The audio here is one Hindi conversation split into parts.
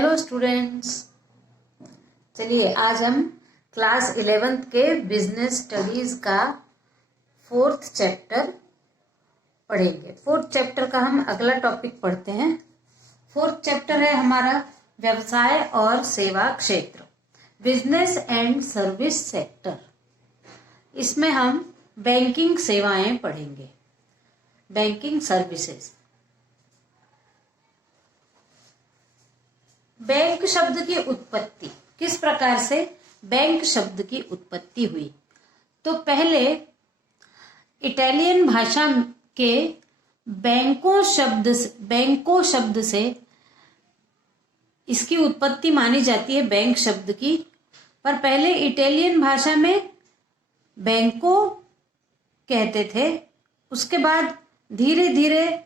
हेलो स्टूडेंट्स, चलिए आज हम क्लास 11th के बिजनेस स्टडीज का 4th चैप्टर पढ़ेंगे। 4th चैप्टर का हम अगला टॉपिक पढ़ते हैं। 4th चैप्टर है हमारा व्यवसाय और सेवा क्षेत्र, बिजनेस एंड सर्विस सेक्टर। इसमें हम बैंकिंग सेवाएं पढ़ेंगे, बैंकिंग सर्विसेज। बैंक शब्द की उत्पत्ति, किस प्रकार से बैंक शब्द की उत्पत्ति हुई? तो पहले इटालियन भाषा के बैंको शब्द से इसकी उत्पत्ति मानी जाती है, बैंक शब्द की। पर पहले इटालियन भाषा में बैंको कहते थे, उसके बाद धीरे धीरे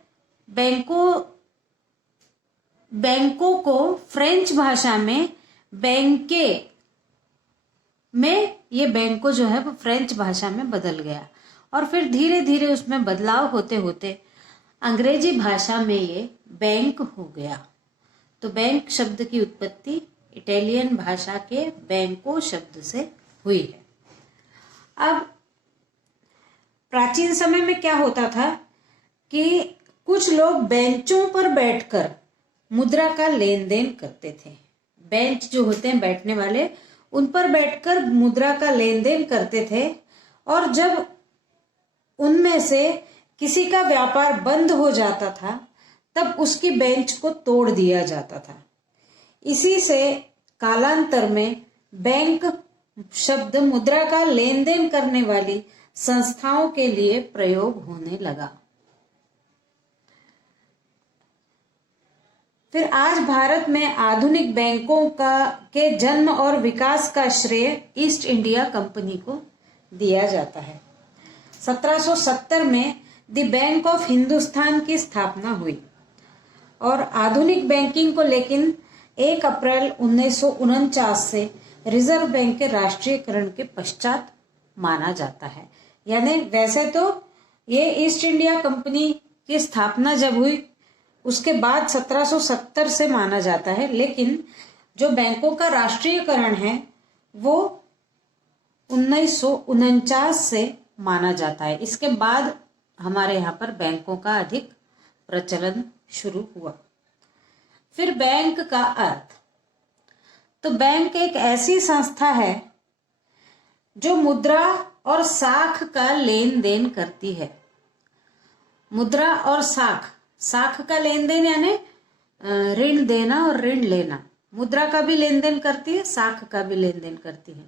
बैंकों को फ्रेंच भाषा में बैंके में, ये बैंको जो है वो फ्रेंच भाषा में बदल गया और फिर धीरे धीरे उसमें बदलाव होते होते अंग्रेजी भाषा में ये बैंक हो गया। तो बैंक शब्द की उत्पत्ति इटालियन भाषा के बैंको शब्द से हुई है। अब प्राचीन समय में क्या होता था कि कुछ लोग बेंचों पर बैठकर मुद्रा का लेन देन करते थे। बेंच जो होते हैं बैठने वाले, उन पर बैठकर मुद्रा का लेन देन करते थे और जब उनमें से किसी का व्यापार बंद हो जाता था तब उसकी बेंच को तोड़ दिया जाता था। इसी से कालांतर में बैंक शब्द मुद्रा का लेन देन करने वाली संस्थाओं के लिए प्रयोग होने लगा। फिर आज भारत में आधुनिक बैंकों के जन्म और विकास का श्रेय ईस्ट इंडिया कंपनी को दिया जाता है। 1770 में द बैंक ऑफ हिंदुस्तान की स्थापना हुई और आधुनिक बैंकिंग को लेकिन 1 अप्रैल 1949 से रिजर्व बैंक के राष्ट्रीयकरण के पश्चात माना जाता है। यानी वैसे तो ये ईस्ट इंडिया कंपनी की स्थापना जब हुई उसके बाद 1770 से माना जाता है, लेकिन जो बैंकों का राष्ट्रीयकरण है वो 1949 से माना जाता है। इसके बाद हमारे यहाँ पर बैंकों का अधिक प्रचलन शुरू हुआ। फिर बैंक का अर्थ, तो बैंक एक ऐसी संस्था है जो मुद्रा और साख का लेन देन करती है। मुद्रा और साख का लेन देन यानी ऋण देना और ऋण लेना। मुद्रा का भी लेन देन करती है, साख का भी लेन देन करती है।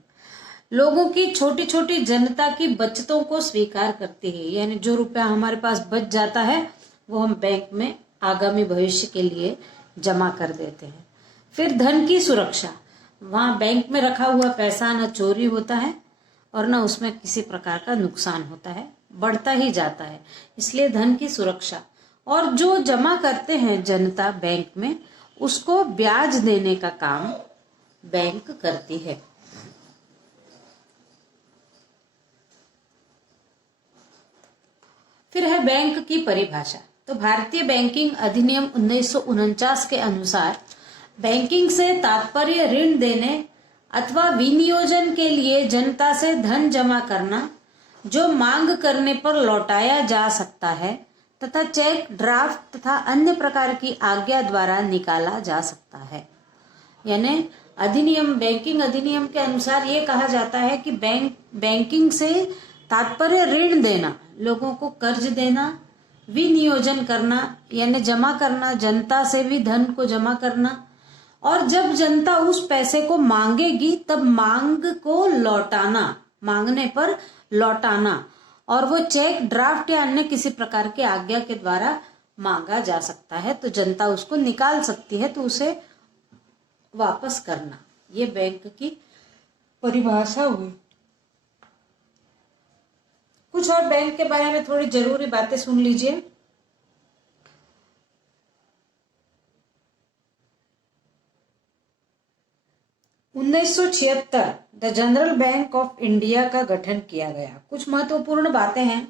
लोगों की छोटी छोटी जनता की बचतों को स्वीकार करती है, यानी जो रुपया हमारे पास बच जाता है वो हम बैंक में आगामी भविष्य के लिए जमा कर देते हैं। फिर धन की सुरक्षा, वहां बैंक में रखा हुआ पैसा न चोरी होता है और न उसमें किसी प्रकार का नुकसान होता है, बढ़ता ही जाता है, इसलिए धन की सुरक्षा। और जो जमा करते हैं जनता बैंक में, उसको ब्याज देने का काम बैंक करती है। फिर है बैंक की परिभाषा। तो भारतीय बैंकिंग अधिनियम 1949 के अनुसार बैंकिंग से तात्पर्य ऋण देने अथवा विनियोजन के लिए जनता से धन जमा करना जो मांग करने पर लौटाया जा सकता है तथा चेक, ड्राफ्ट तथा अन्य प्रकार की आज्ञा द्वारा निकाला जा सकता है। यानी बैंकिंग अधिनियम के अनुसार ये कहा जाता है कि बैंकिंग से तात्पर्य ऋण देना, लोगों को कर्ज देना, विनियोजन करना यानी जमा करना, जनता से भी धन को जमा करना, और जब जनता उस पैसे को मांगेगी तब मांग को लौटाना, मांगने पर लौटाना, और वो चेक, ड्राफ्ट या अन्य किसी प्रकार के आज्ञा के द्वारा मांगा जा सकता है, तो जनता उसको निकाल सकती है, तो उसे वापस करना। ये बैंक की परिभाषा हुई। कुछ और बैंक के बारे में थोड़ी जरूरी बातें सुन लीजिए। उन्नीस the general bank of India का गठन किया गया। कुछ महत्वपूर्ण बातें हैं।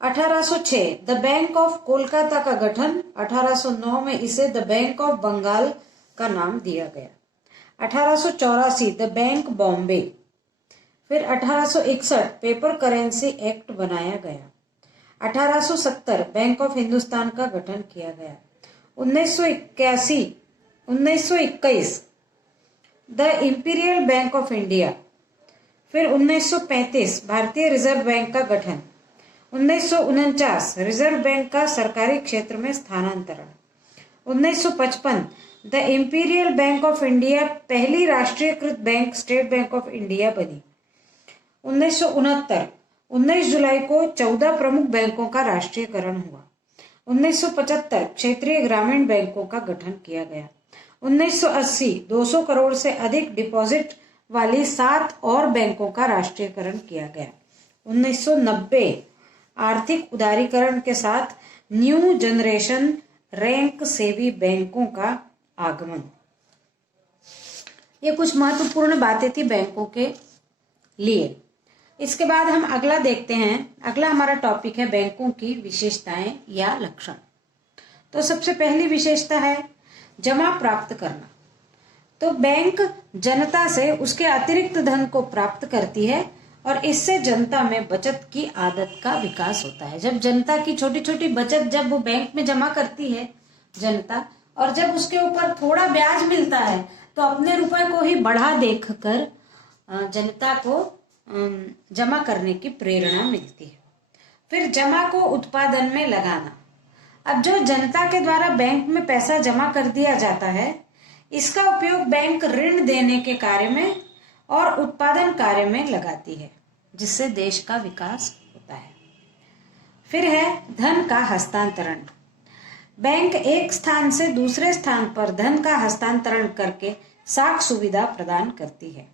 1806 द बैंक ऑफ कोलकाता का गठन, 1809 में इसे द बैंक ऑफ बंगाल का नाम दिया गया। 1884 द बैंक बॉम्बे। फिर 1861 पेपर करेंसी एक्ट बनाया गया। 1870 बैंक ऑफ हिंदुस्तान का गठन किया गया। 1921 the imperial bank of India. फिर 1935 भारतीय रिजर्व बैंक का गठन। 1949 रिजर्व बैंक का सरकारी क्षेत्र में स्थानांतरण। 1955 the imperial bank of India पहली राष्ट्रीयकृत bank state bank of India बनी। 1969 19 जुलाई को 14 प्रमुख बैंकों का राष्ट्रीयकरण हुआ। 1975 क्षेत्रीय ग्रामीण बैंकों का गठन किया गया। 1980 200 करोड़ से अधिक डिपॉजिट वाली 7 और बैंकों का राष्ट्रीयकरण किया गया। 1990 आर्थिक उदारीकरण के साथ न्यू जनरेशन रैंक सेवी बैंकों का आगमन। ये कुछ महत्वपूर्ण बातें थी बैंकों के लिए। इसके बाद हम अगला देखते हैं। अगला हमारा टॉपिक है बैंकों की विशेषताएं या लक्षण। तो सबसे पहली विशेषता है जमा प्राप्त करना। तो बैंक जनता से उसके अतिरिक्त धन को प्राप्त करती है और इससे जनता में बचत की आदत का विकास होता है। जब जनता की छोटी छोटी बचत जब वो बैंक में जमा करती है जनता, और जब उसके ऊपर थोड़ा ब्याज मिलता है तो अपने रुपए को ही बढ़ा देखकर जनता को जमा करने की प्रेरणा मिलती है। फिर जमा को उत्पादन में लगाना। अब जो जनता के द्वारा बैंक में पैसा जमा कर दिया जाता है, इसका उपयोग बैंक ऋण देने के कार्य में और उत्पादन कार्य में लगाती है, जिससे देश का विकास होता है। फिर है धन का हस्तांतरण। बैंक एक स्थान से दूसरे स्थान पर धन का हस्तांतरण करके साख सुविधा प्रदान करती है।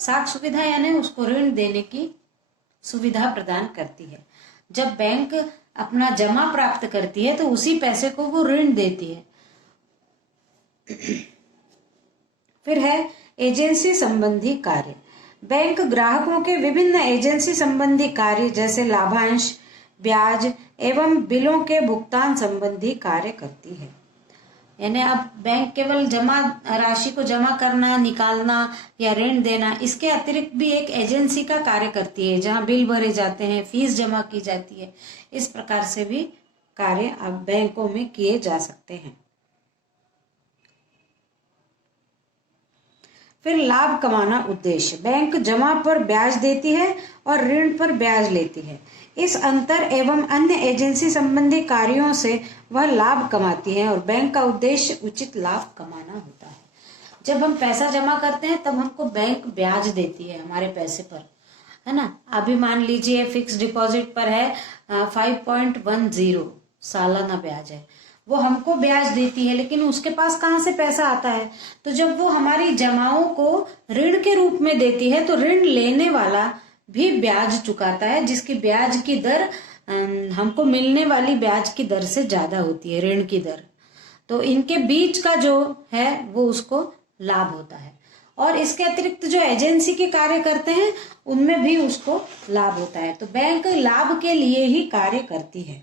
साख सुविधा यानी उसको ऋण देने की सुविधा प्रदान करती है। जब बैंक अपना जमा प्राप्त करती है तो उसी पैसे को वो ऋण देती है। फिर है एजेंसी संबंधी कार्य। बैंक ग्राहकों के विभिन्न एजेंसी संबंधी कार्य जैसे लाभांश, ब्याज एवं बिलों के भुगतान संबंधी कार्य करती है। यानी अब बैंक केवल जमा राशि को जमा करना, निकालना या ऋण देना, इसके अतिरिक्त भी एक एजेंसी का कार्य करती है, जहां बिल भरे जाते हैं, फीस जमा की जाती है। इस प्रकार से भी कार्य अब बैंकों में किए जा सकते हैं। फिर लाभ कमाना उद्देश्य। बैंक जमा पर ब्याज देती है और ऋण पर ब्याज लेती है। इस अंतर एवं अन्य एजेंसी संबंधी कार्यों से वह लाभ कमाती है और बैंक का उद्देश्य उचित लाभ कमाना होता है। जब हम पैसा जमा करते हैं तब हमको बैंक ब्याज देती है हमारे पैसे पर, है ना। अभी मान लीजिए फिक्स डिपॉजिट पर है 5.10 सालाना ब्याज है, वो हमको ब्याज देती है, लेकिन उसके पास कहाँ से पैसा आता है? तो जब वो हमारी जमाओं को ऋण के रूप में देती है तो ऋण लेने वाला भी ब्याज चुकाता है, जिसकी ब्याज की दर हमको मिलने वाली ब्याज की दर से ज्यादा होती है, ऋण की दर। तो इनके बीच का जो है वो उसको लाभ होता है। और इसके अतिरिक्त जो एजेंसी के कार्य करते हैं उनमें भी उसको लाभ होता है। तो बैंक लाभ के लिए ही कार्य करती है।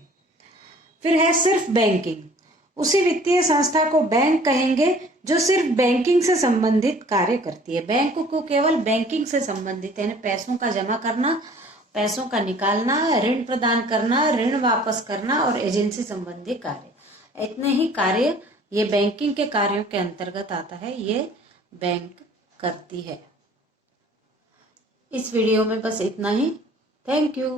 फिर है सिर्फ बैंकिंग। उसी वित्तीय संस्था को बैंक कहेंगे जो सिर्फ बैंकिंग से संबंधित कार्य करती है। बैंक को केवल बैंकिंग से संबंधित यानी पैसों का जमा करना, पैसों का निकालना, ऋण प्रदान करना, ऋण वापस करना और एजेंसी संबंधी कार्य, इतने ही कार्य ये बैंकिंग के कार्यों के अंतर्गत आता है, ये बैंक करती है। इस वीडियो में बस इतना ही। Thank you.